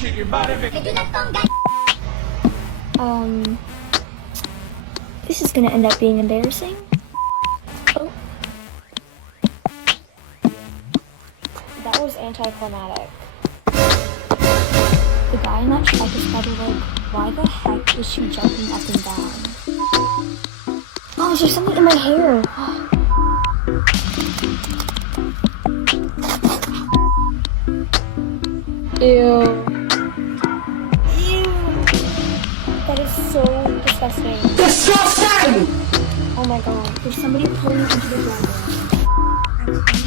This is gonna end up being embarrassing. Oh. That was anticlimactic. The guy in that truck is probably like, why the heck is she jumping up and down? Oh, there's something in my hair. Ew. That is so disgusting. Disgusting! Oh my god, there's somebody pulling into the driveway.